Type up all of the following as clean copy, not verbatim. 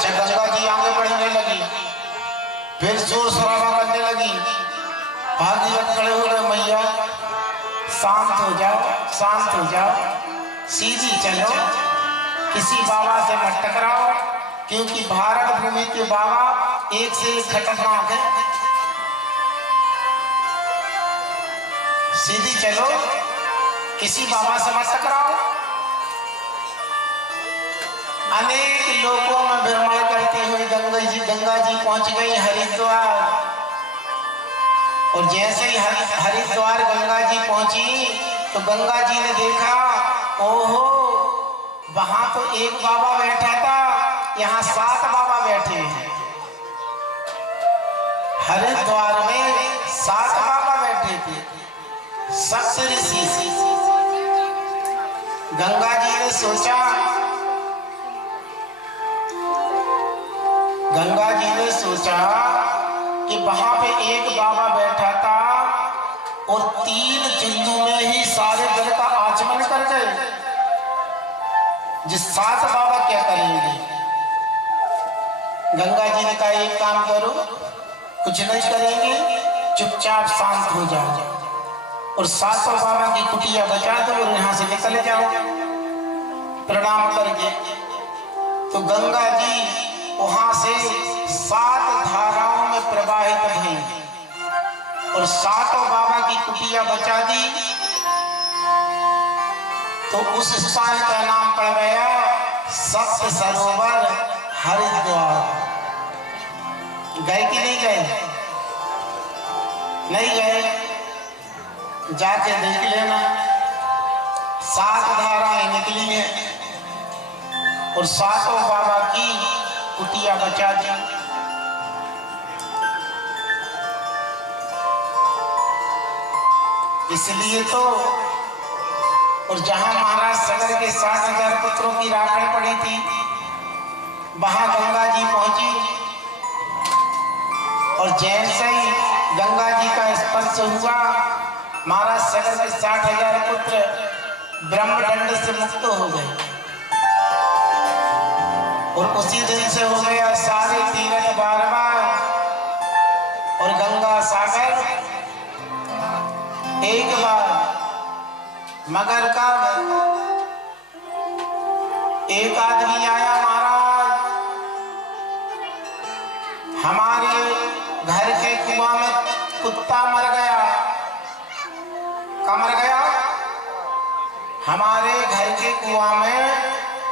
अच्छा गंगा जी आगे बढ़ने लगी, फिर जोर शराबा करने लगी। भागीरथ खड़े हो गए, मैया शांत हो जाओ, शांत हो जाओ, सीधी चलो, किसी बाबा से मत टकराओ, क्योंकि भारत भूमि के बाबा एक से एक खतरनाक है। सीधी चलो, किसी बाबा से मत टकराओ। अनेक लोगों में भ्रमण करती हुई गंगा जी पहुंच गई हरिद्वार। और जैसे ही हरिद्वार गंगा जी पहुंची तो गंगा जी ने देखा, ओहो वहां तो एक बाबा बैठा था, यहाँ 7 बाबा बैठे हैं। हरिद्वार में 7 बाबा बैठे थे, सप्त ऋषि। गंगा जी ने सोचा, गंगा जी ने सोचा कि वहां पे एक बाबा बैठा था और 3 चिंदू में ही सारे जल का आचमन कर गए। जिस 7 बाबा क्या करेंगे? गंगा जी ने कहा एक काम करो, कुछ नहीं करेंगे, चुपचाप शांत हो जाओ और 7 बाबा की कुटिया बचा दो और यहां से निकल जाओ प्रणाम करके। तो गंगा जी वहां से 7 धाराओं में प्रवाहित भई और 7 बाबा की कुटिया बचा दी। तो उस स्थान का नाम पड़ गया सप्त सरोवर हरिद्वार। गए कि नहीं गए? नहीं गए? जाके देख लेना, 7 धाराएं निकली हैं और 7 बाबा की कुटिया बचा दी। इसलिए तो, और जहां महाराज सगर के 60,000 पुत्रों की राखड़ पड़ी थी, वहां गंगा जी पहुंची और जैसे ही गंगा जी का स्पर्श हुआ, महाराज सगर के 60,000 पुत्र ब्रह्मदंड से मुक्त हो गए। और उसी दिन से हो गया सारे तीर्थ बार-बार और गंगा सागर एक बार। मगर का एक आदमी आया, महाराज हमारे घर के कुआं में कुत्ता मर गया। क्या मर गया? हमारे घर के कुआं में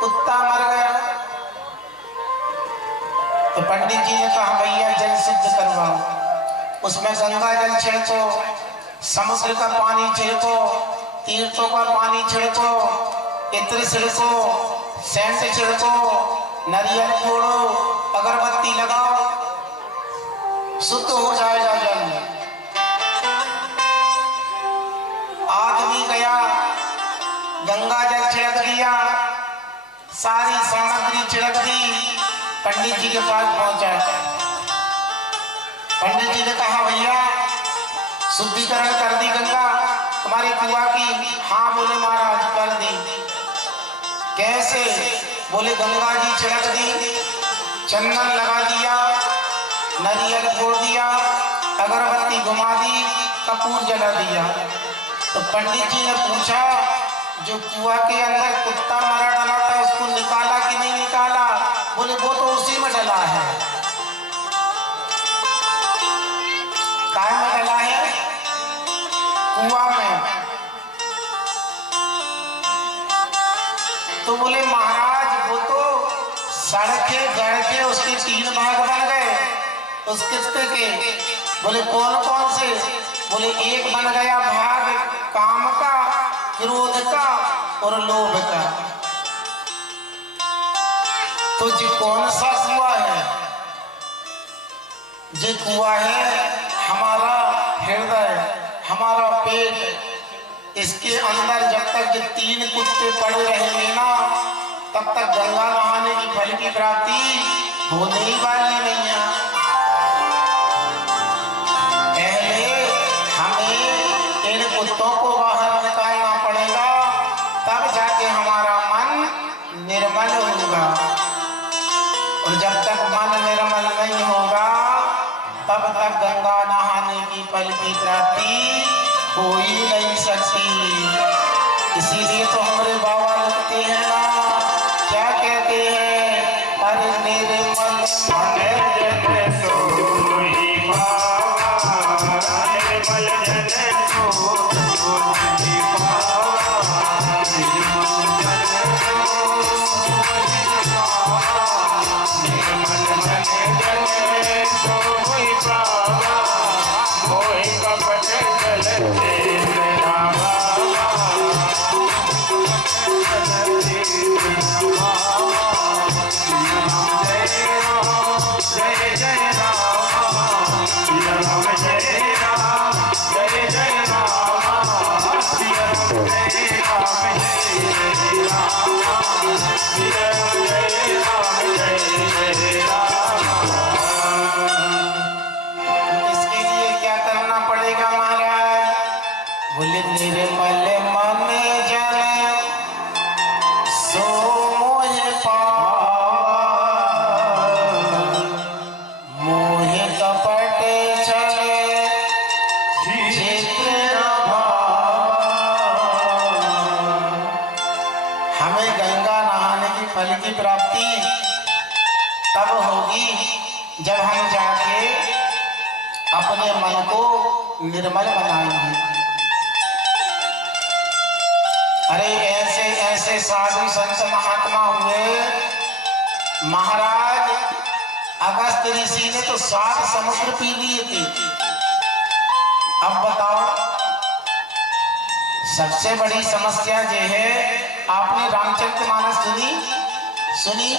कुत्ता मर गया। तो पंडित जी ने कहा भैया जल शुद्ध करवाओ, उसमें गंगा जल छिड़को, समुद्र का पानी छिड़को, तीर्थों का पानी छिड़को, इत्र छिड़को, सेंट छिड़को, नारियल फोड़ो, अगरबत्ती लगाओ, शुद्ध हो जाएगा जल। आदमी गया, गंगा जल छिड़क दिया, सारी सामग्री छिड़क दी, पंडित जी के पास पहुंचा। पंडित जी ने कहा भैया शुद्धिकरण कर दी गंगा तुम्हारी कुआं की? हाँ बोले महाराज कर दी। कैसे? बोले गंगा जी छिड़क दी, चंदन लगा दिया, नारियल फोड़ दिया, अगरबत्ती घुमा दी, कपूर जला दिया। तो पंडित जी ने पूछा जो कुआं के अंदर कुत्ता मरा डला था उसको निकाला कि नहीं निकाला? बोले वो तो उसी में डला है। काय में डला है? कुआं में। तो बोले महाराज वो तो सड़के गड़ के उसके 3 भाग बन गए उस किस्ते के। बोले कौन कौन से? बोले एक बन गया भाग काम का, क्रोध का और लोभ का। तो जी कौन सा कुआं है? जी कुआं है हमारा हृदय, हमारा पेट। इसके अंदर जब तक ये 3 कुत्ते पड़े रहेंगे ना, तब तक गंगा नहाने की फल की प्राप्ति होने ही वाली नहीं है। पहले हमें इन कुत्तों को बाहर निकालना पड़ेगा, तब जाके हमारा मन निर्मल होगा। और जब फल की प्राप्ति हो ही नहीं सकती। इसीलिए तो हमारे बाबा लिखते हैं ना, क्या कहते हैं, अरे निर्मल मन जन सोई पावा, निर्मल जन सोई पावा, निर्मल जन सोई पावा, मोहि कपट चलते रामा, जय जय राम, जय राम जय राम, जय जय राम, जय राम जय राम, जय राम जय राम। इसके लिए क्या करना पड़ेगा महाराज? बोले निर्मल मन जन सो मोहे पावा, मोहे कपट चले चित्र न भावा। हमें गंगा नहाने की फल की प्राप्ति तब होगी जब हम जाके अपने मन को निर्मल बनाएंगे। अरे ऐसे ऐसे साधु संत महात्मा हुए महाराज, अगस्त ऋषि ने तो 7 समुद्र पी लिए थे। अब बताओ, सबसे बड़ी समस्या ये है, आपने रामचरितमानस सुनी?